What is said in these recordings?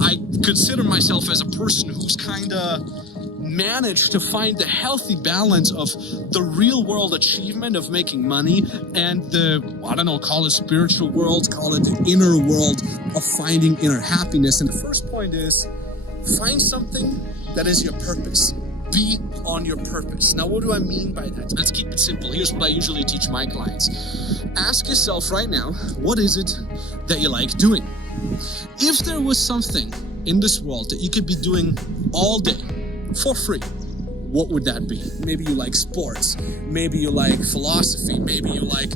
I consider myself as a person who's kind of managed to find the healthy balance of the real world achievement of making money and the, I don't know, call it spiritual world, call it the inner world of finding inner happiness. And the first point is, find something that is your purpose. Be on your purpose. Now, what do I mean by that? Let's keep it simple. Here's what I usually teach my clients. Ask yourself right now, what is it that you like doing? If there was something in this world that you could be doing all day for free, what would that be? Maybe you like sports, maybe you like philosophy, maybe you like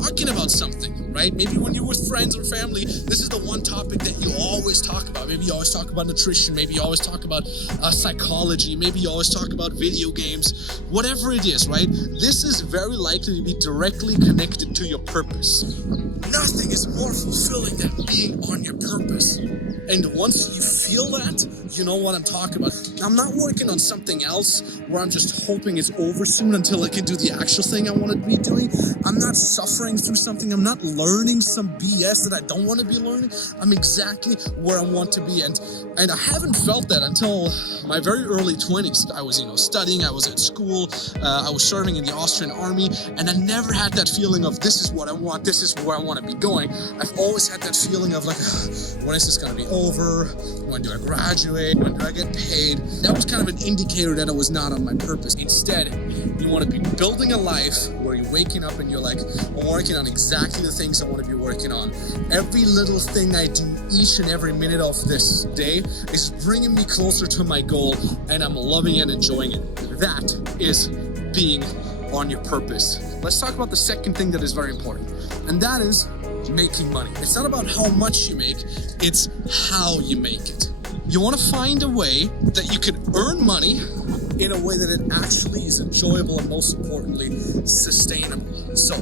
talking about something, right? Maybe when you're with friends or family, this is the one topic that you always talk about. Maybe you always talk about nutrition, maybe you always talk about psychology, maybe you always talk about video games, whatever it is, right? This is very likely to be directly connected to your purpose. Nothing is more fulfilling than being on your purpose. And once you feel that, you know what I'm talking about. I'm not working on something else where I'm just hoping it's over soon until I can do the actual thing I want to be doing. I'm not suffering through something. I'm not learning some BS that I don't want to be learning. I'm exactly where I want to be. And I haven't felt that until my very early 20s. I was, studying, I was at school, I was serving in the Austrian army, and I never had that feeling of this is what I want, this is where I want to be going. I've always had that feeling of like, when is this going to be over? When do I graduate? When do I get paid? That was kind of an indicator that I was not on my purpose. Instead, you want to be building a life where you're waking up and you're like, I'm working on exactly the things I want to be working on. Every little thing I do each and every minute of this day is bringing me closer to my goal, and I'm loving it and enjoying it. That is being on your purpose. Let's talk about the second thing that is very important, and that is making money. It's not about how much you make, it's how you make it. You want to find a way that you can earn money in a way that it actually is enjoyable and, most importantly, sustainable. So,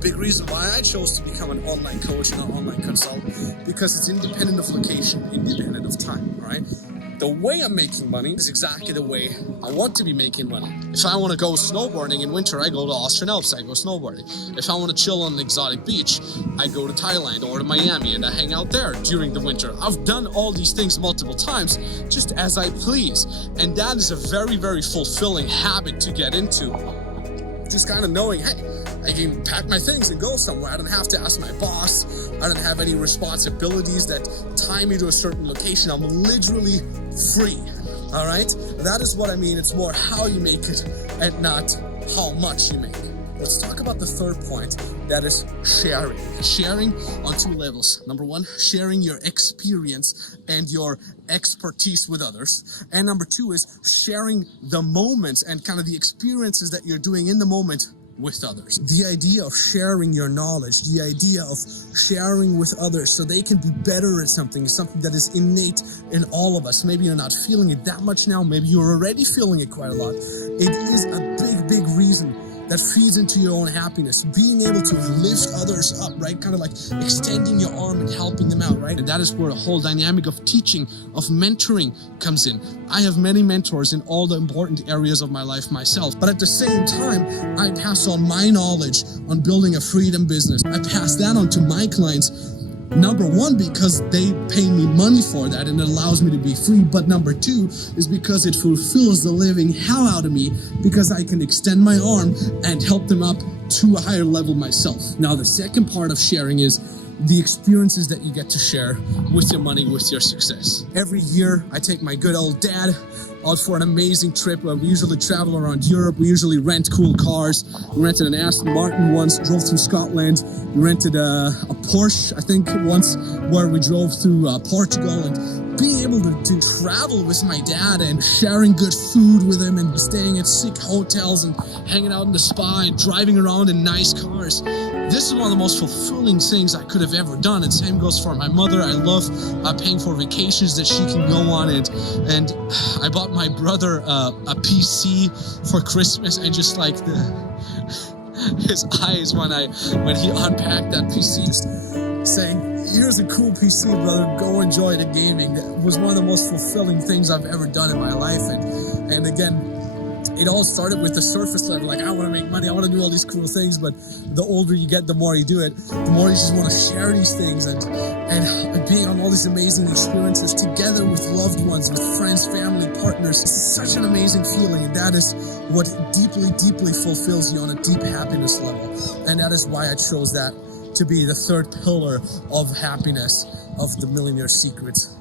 big reason why I chose to become an online coach and an online consultant, because it's independent of location, independent of time, right? The way I'm making money is exactly the way I want to be making money. If I want to go snowboarding in winter, I go to Austrian Alps, I go snowboarding. If I want to chill on an exotic beach, I go to Thailand or to Miami and I hang out there during the winter. I've done all these things multiple times, just as I please. And that is a very, very fulfilling habit to get into. Just kind of knowing, hey, I can pack my things and go somewhere. I don't have to ask my boss. I don't have any responsibilities that tie me to a certain location. I'm literally free, all right? That is what I mean. It's more how you make it and not how much you make. Let's talk about the third point, that is sharing. Sharing on two levels. Number one, sharing your experience and your expertise with others. And number two is sharing the moments and kind of the experiences that you're doing in the moment with others. The idea of sharing your knowledge, the idea of sharing with others so they can be better at something is something that is innate in all of us. Maybe you're not feeling it that much now. Maybe you're already feeling it quite a lot. It is a big, big reason that feeds into your own happiness. Being able to lift others up, right? Kind of like extending your arm and helping them out, right? And that is where the whole dynamic of teaching, of mentoring comes in. I have many mentors in all the important areas of my life myself, but at the same time, I pass on my knowledge on building a freedom business. I pass that on to my clients. Number one, because they pay me money for that and it allows me to be free. But number two is because it fulfills the living hell out of me, because I can extend my arm and help them up to a higher level myself. Now, the second part of sharing is the experiences that you get to share with your money, with your success. Every year, I take my good old dad out for an amazing trip where we usually travel around Europe. We usually rent cool cars. We rented an Aston Martin once, drove through Scotland. We rented a Porsche, I think, once, where we drove through Portugal. And being able to travel with my dad and sharing good food with him and staying at sick hotels and hanging out in the spa and driving around in nice cars. This is one of the most fulfilling things I could have ever done. And same goes for my mother. I love paying for vacations that she can go on. And I bought my brother a PC for Christmas, and just like his eyes when he unpacked that PC, just saying, here's a cool PC, brother, go enjoy the gaming. That was one of the most fulfilling things I've ever done in my life. And again, it all started with the surface level, like I want to make money, I want to do all these cool things, but the older you get, the more you do it, the more you just want to share these things and being on all these amazing experiences together with loved ones, with friends, family, partners. It's such an amazing feeling, and that is what deeply, deeply fulfills you on a deep happiness level. And that is why I chose that to be the third pillar of happiness of the Millionaire Secrets